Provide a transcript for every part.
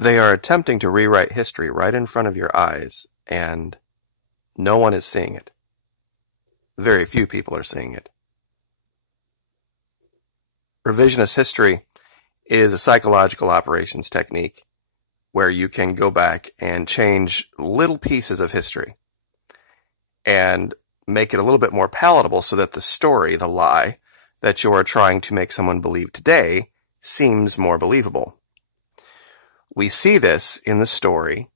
They are attempting to rewrite history right in front of your eyes, and no one is seeing it. Very few people are seeing it. Revisionist history is a psychological operations technique where you can go back and change little pieces of history and make it a little bit more palatable so that the story, the lie, that you are trying to make someone believe today seems more believable. We see this in the story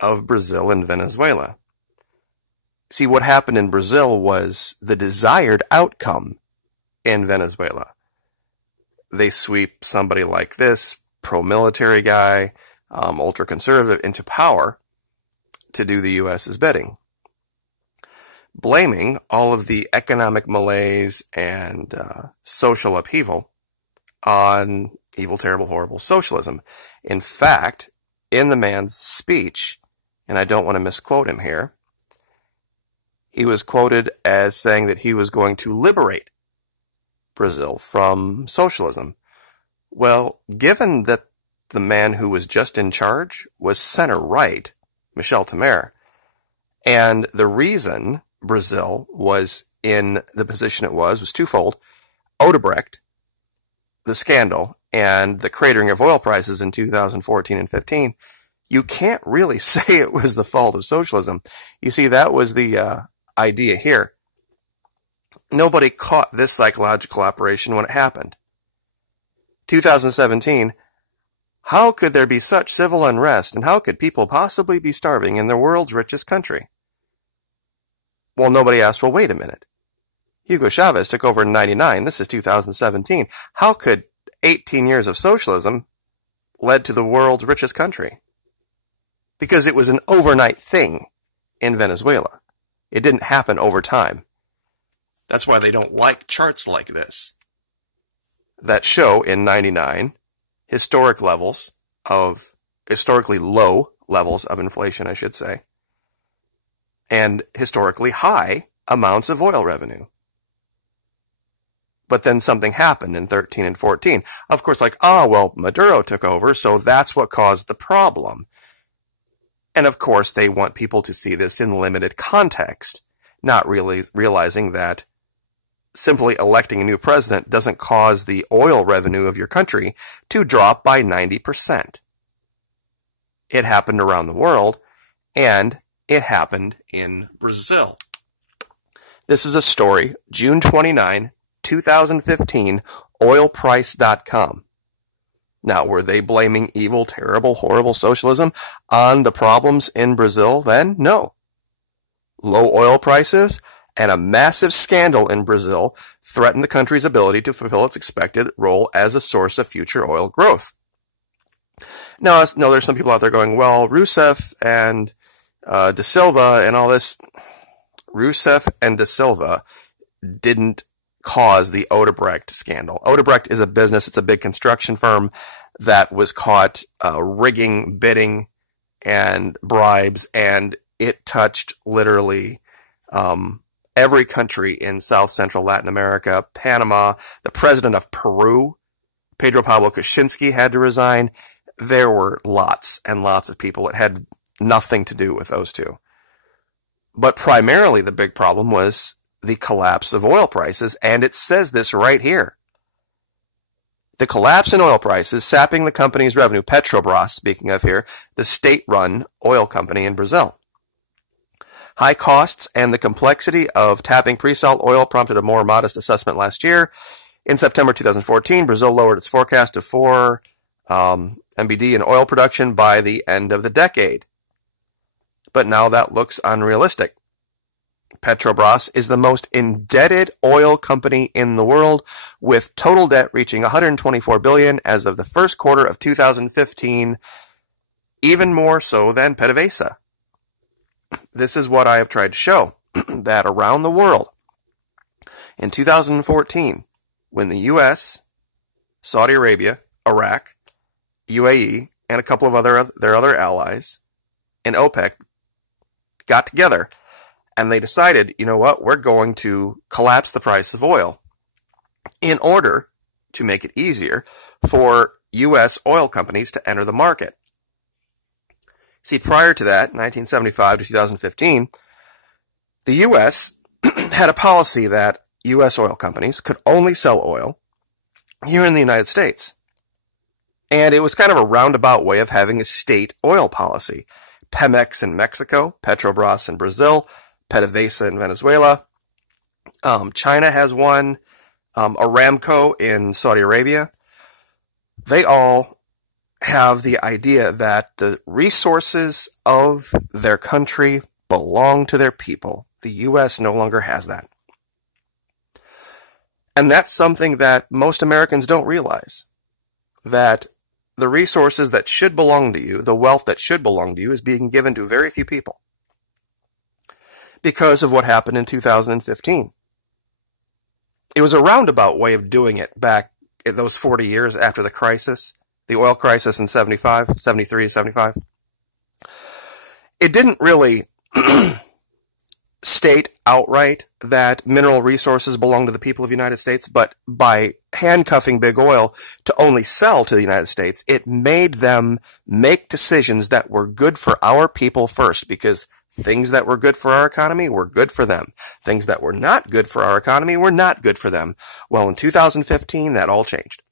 of Brazil and Venezuela. See, what happened in Brazil was the desired outcome in Venezuela. They sweep somebody like this, pro-military guy, ultra-conservative, into power to do the U.S.'s bidding, blaming all of the economic malaise and social upheaval on evil, terrible, horrible socialism. In fact, in the man's speech, and I don't want to misquote him here, he was quoted as saying that he was going to liberate Brazil from socialism. Well, given that the man who was just in charge was center-right, Michel Temer, and the reason Brazil was in the position it was twofold: Odebrecht, the scandal, and the cratering of oil prices in 2014 and 15, you can't really say it was the fault of socialism. You see, that was the idea here. Nobody caught this psychological operation when it happened. 2017, how could there be such civil unrest, and how could people possibly be starving in the world's richest country? Well, nobody asked, well, wait a minute. Hugo Chavez took over in 99. This is 2017. How could 18 years of socialism led to the world's richest country? Because it was an overnight thing in Venezuela. It didn't happen over time. That's why they don't like charts like this that show in 99 historically low levels of inflation, I should say, and historically high amounts of oil revenue. But then something happened in 13 and 14. Of course, like, well, Maduro took over, so that's what caused the problem. And of course, they want people to see this in limited context, not really realizing that simply electing a new president doesn't cause the oil revenue of your country to drop by 90%. It happened around the world, and it happened in Brazil. This is a story, June 29, 2015, oilprice.com. Now, were they blaming evil, terrible, horrible socialism on the problems in Brazil then? No. Low oil prices and a massive scandal in Brazil threatened the country's ability to fulfill its expected role as a source of future oil growth. Now, there's some people out there going, well, Roussef and De Silva and all this. Roussef and De Silva didn't cause the Odebrecht scandal. Odebrecht is a business. It's a big construction firm that was caught rigging, bidding, and bribes, and it touched literally every country in South Central Latin America, Panama. The president of Peru, Pedro Pablo Kuczynski, had to resign. There were lots and lots of people. It had nothing to do with those two. But primarily the big problem was the collapse of oil prices, and it says this right here. The collapse in oil prices sapping the company's revenue. Petrobras, speaking of here, the state-run oil company in Brazil. High costs and the complexity of tapping pre-salt oil prompted a more modest assessment last year. In September 2014, Brazil lowered its forecast to 4 MBD in oil production by the end of the decade. But now that looks unrealistic. Petrobras is the most indebted oil company in the world, with total debt reaching $124 billion as of the first quarter of 2015, even more so than PDVSA. This is what I have tried to show, that around the world, in 2014, when the U.S., Saudi Arabia, Iraq, UAE, and a couple of their other allies, and OPEC got together, and they decided, you know what, we're going to collapse the price of oil in order to make it easier for U.S. oil companies to enter the market. See, prior to that, 1975 to 2015, the U.S. had a policy that U.S. oil companies could only sell oil here in the United States. And it was kind of a roundabout way of having a state oil policy. Pemex in Mexico, Petrobras in Brazil, PDVSA in Venezuela. China has one, Aramco in Saudi Arabia. They all have the idea that the resources of their country belong to their people. The U.S. no longer has that. And that's something that most Americans don't realize. That the resources that should belong to you, the wealth that should belong to you, is being given to very few people. Because of what happened in 2015. It was a roundabout way of doing it back in those 40 years after the crisis, the oil crisis in 73 to 75. It didn't really state outright that mineral resources belong to the people of the United States, but by handcuffing big oil to only sell to the United States, it made them make decisions that were good for our people first, because things that were good for our economy were good for them. Things that were not good for our economy were not good for them. Well, in 2015, that all changed.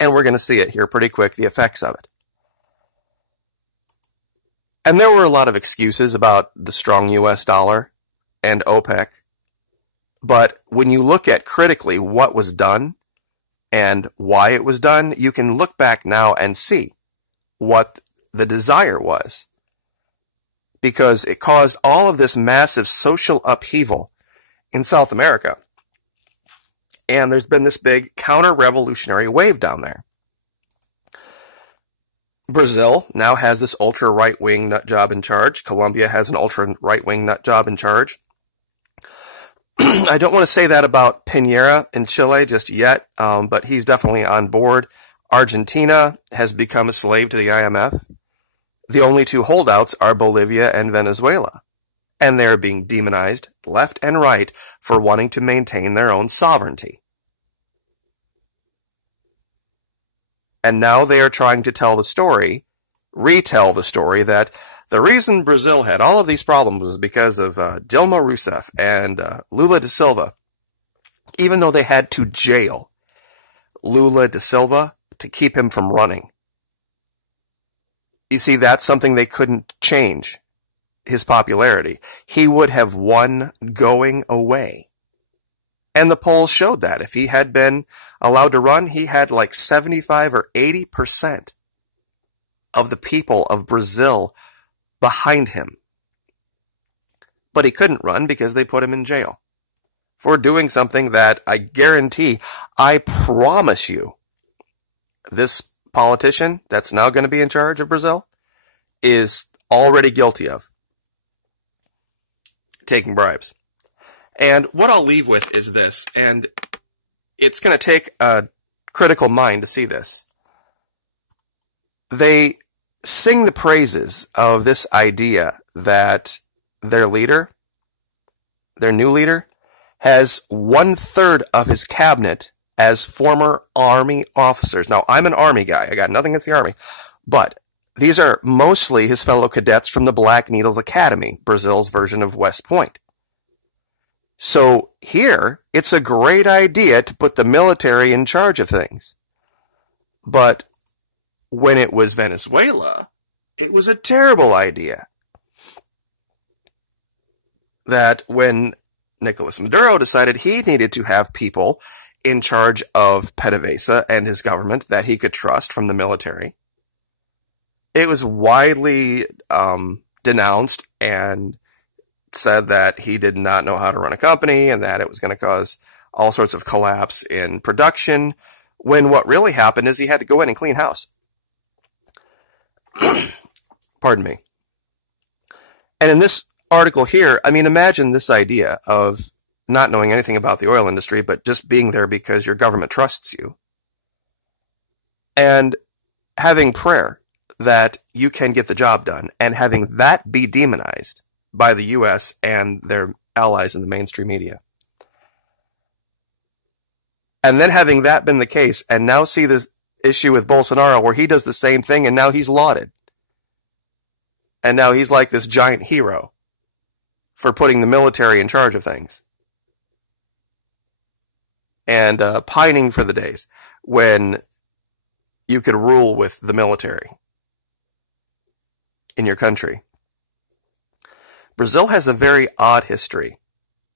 And we're going to see it here pretty quick, the effects of it. And there were a lot of excuses about the strong US dollar and OPEC. But when you look at critically what was done and why it was done, you can look back now and see what the desire was. Because it caused all of this massive social upheaval in South America. And there's been this big counter-revolutionary wave down there. Brazil now has this ultra-right-wing nut job in charge. Colombia has an ultra-right-wing nut job in charge. I don't want to say that about Piñera in Chile just yet, but he's definitely on board. Argentina has become a slave to the IMF. The only two holdouts are Bolivia and Venezuela, and they're being demonized left and right for wanting to maintain their own sovereignty. And now they are trying to tell the story, retell the story, that the reason Brazil had all of these problems was because of Dilma Roussef and Lula da Silva, even though they had to jail Lula da Silva to keep him from running. You see, that's something they couldn't change, his popularity. He would have won going away. And the polls showed that. If he had been allowed to run, he had like 75 or 80% of the people of Brazil behind him. But he couldn't run because they put him in jail for doing something that I guarantee, I promise you, this politician that's now going to be in charge of Brazil is already guilty of taking bribes. And what I'll leave with is this, and it's going to take a critical mind to see this. They sing the praises of this idea that their leader, their new leader, has 1/3 of his cabinet as former Army officers. Now, I'm an Army guy. I got nothing against the Army. But these are mostly his fellow cadets from the Black Needles Academy, Brazil's version of West Point. So here, it's a great idea to put the military in charge of things. But when it was Venezuela, it was a terrible idea. That when Nicolas Maduro decided he needed to have people in charge of PDVSA and his government that he could trust from the military, it was widely denounced and said that he did not know how to run a company and that it was going to cause all sorts of collapse in production, when what really happened is he had to go in and clean house. Pardon me. And in this article here, I mean, imagine this idea of not knowing anything about the oil industry, but just being there because your government trusts you. And having prayer that you can get the job done, and having that be demonized by the U.S. and their allies in the mainstream media. And then having that been the case, and now see this issue with Bolsonaro where he does the same thing and now he's lauded. And now he's like this giant hero for putting the military in charge of things. And pining for the days when you could rule with the military in your country. Brazil has a very odd history.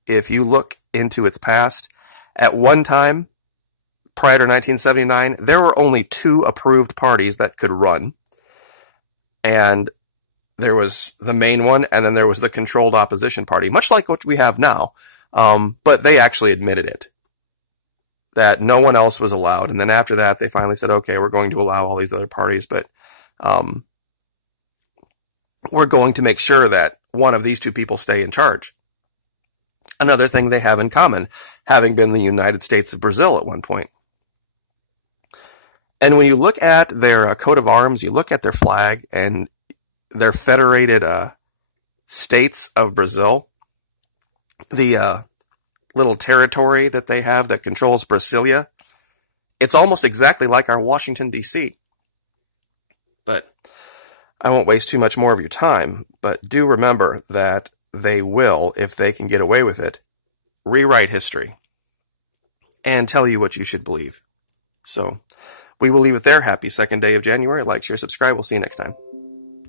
If you look into its past, at one time, prior to 1979, there were only 2 approved parties that could run. And there was the main one, and then there was the controlled opposition party, much like what we have now. But they actually admitted it, that no one else was allowed. And then after that, they finally said, okay, we're going to allow all these other parties, but we're going to make sure that one of these 2 people stay in charge. Another thing they have in common, having been the United States of Brazil at one point. And when you look at their coat of arms, you look at their flag and their federated states of Brazil, the little territory that they have that controls Brasilia, it's almost exactly like our Washington, D.C. But I won't waste too much more of your time, but do remember that they will, if they can get away with it, rewrite history and tell you what you should believe. So we will leave it there. Happy 2nd day of January. Like, share, subscribe. We'll see you next time.